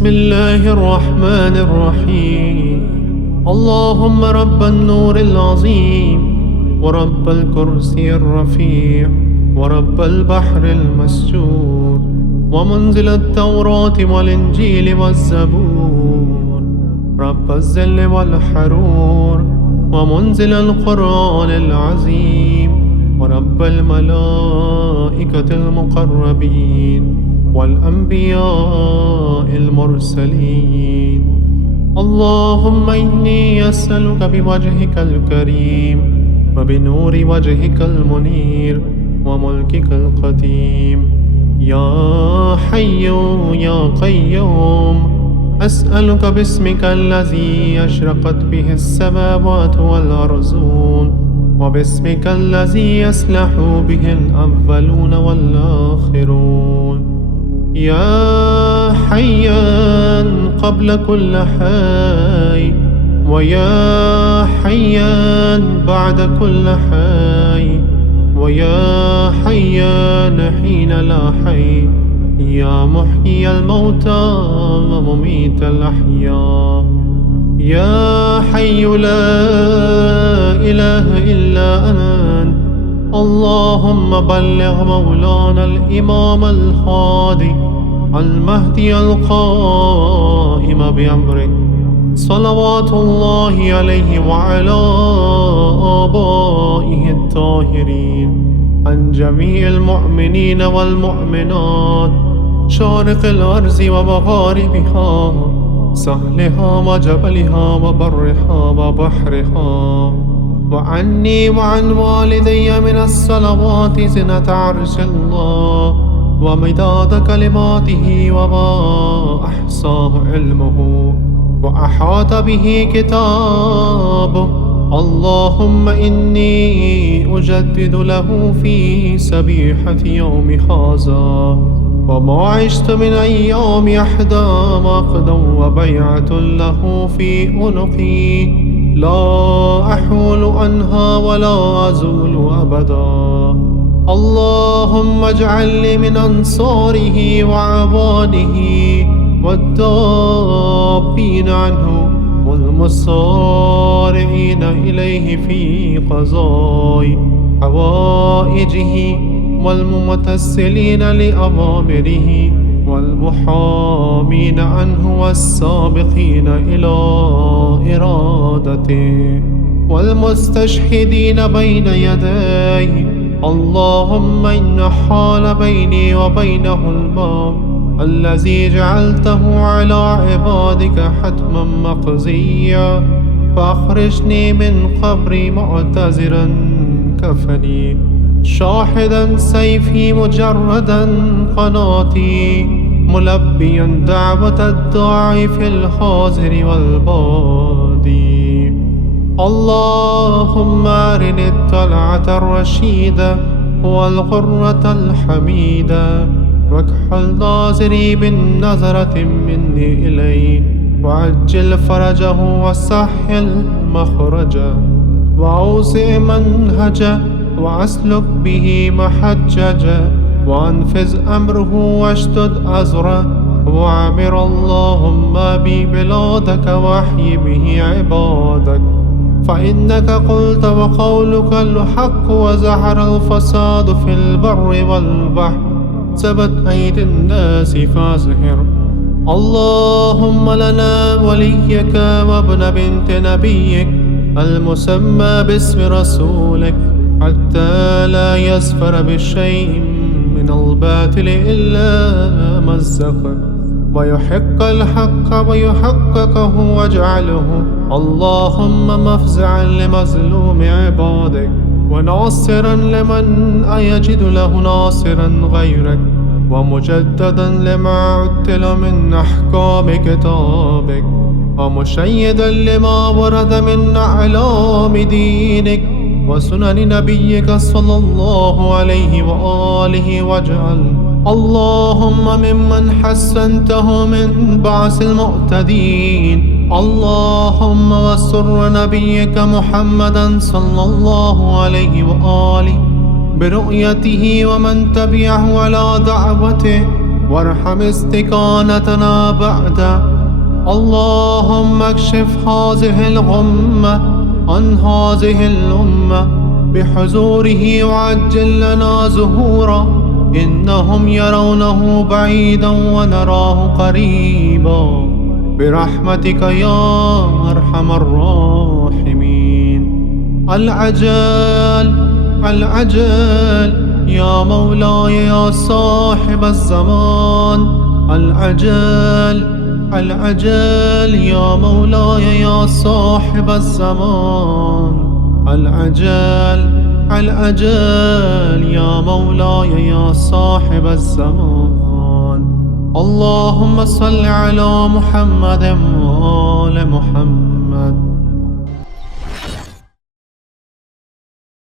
بسم الله الرحمن الرحيم. اللهم رب النور العظيم، ورب الكرسي الرفيع، ورب البحر المسجور، ومنزل التوراة والإنجيل والزبور، رب الظل والحرور، ومنزل القرآن العظيم، ورب الملائكة المقربين والأنبياء المرسلين. اللهم إني أسألك بوجهك الكريم وبنور وجهك المنير وملكك القديم، يا حي يا قيوم، أسألك باسمك الذي أشرقت به السماوات والأرضون، وباسمك الذي يصلح به الأولون والآخرون، يا حيا قبل كل حي، ويا حيا بعد كل حي، ويا حيا حين لا حي، يا محيي الموتى ومميت الأحياء، يا حي لا إله إلا أنت. اللهم بلغ مولانا الإمام الهادي المهدي القائم بأمرك صلوات الله عليه وعلى آبائه الطاهرين عن جميع المؤمنين والمؤمنات، شارق الأرض ومغاربها، سهلها وجبلها وبرها وبحرها، وعني وعن والدي من الصلوات زنة عرش الله ومداد كلماته وما أحصاه علمه وأحاط به كتابه. اللهم إني أجدد له في سبيحة يوم هذا وما عشت من أيام إحدى مقدا وبيعة له في عنقي لا أحول عنها ولا أزول أبدا. اللهم اجعلني من أنصاره وعوانه والدابين عنه والمسارعين إليه في قضاء حوائجه والممتثلين لأوامره والمحامين عنه والسابقين إلى إرادته والمستشهدين بين يديه. اللهم إن حال بيني وبينه الموت الذي جعلته على عبادك حتما مقضيا، فأخرجني من قبري معتذرا كفني شاحدا سيفي مجردا قناتي ملبيا دعوة الداعي في الحاضر والبادي. اللهم أرني الطلعة الرشيدة والغرة الحميدة، واكحل ناظري بالنظرة مني إليه، وعجل فرجه وسهل مخرجه، وأوسع منهجه وأسلك به محججه، وأنفذ أمره واشدد أزره، وعمر اللهم ببلادك واحي به عبادك، فإنك قلت وقولك الحق وزهر الفساد في البر والبحر، سبت أيدي الناس فازهر. اللهم لنا وليك وابن بنت نبيك المسمى باسم رسولك، حتى لا يسفر بشيء من الباطل إلا مزقه، ويحق الحق ويحققه واجعله اللهم مفزعا لمظلوم عبادك، وناصرا لمن أيجد له ناصرا غيرك، ومجددا لما عدل من أحكام كتابك، ومشيدا لما ورد من أعلام دينك وسنن نبيك صلى الله عليه وآله، واجعل اللهم ممن حسنته من بعث المعتدين. اللهم وسر نبيك محمدا صلى الله عليه وآله برؤيته ومن تبعه على دعوته وارحم استكانتنا بعده. اللهم اكشف هذه الغمة عن هذه الأمة بحضوره وعجل لنا ظهوره، إنهم يرونه بعيدا ونراه قريبا، برحمتك يا أرحم الراحمين. العجل العجل يا مولاي يا صاحب الزمان، العجل العجل يا مولاي يا صاحب الزمان، العجل العجل يا مولاي يا صاحب الزمان. اللهم صل على محمد وآل محمد.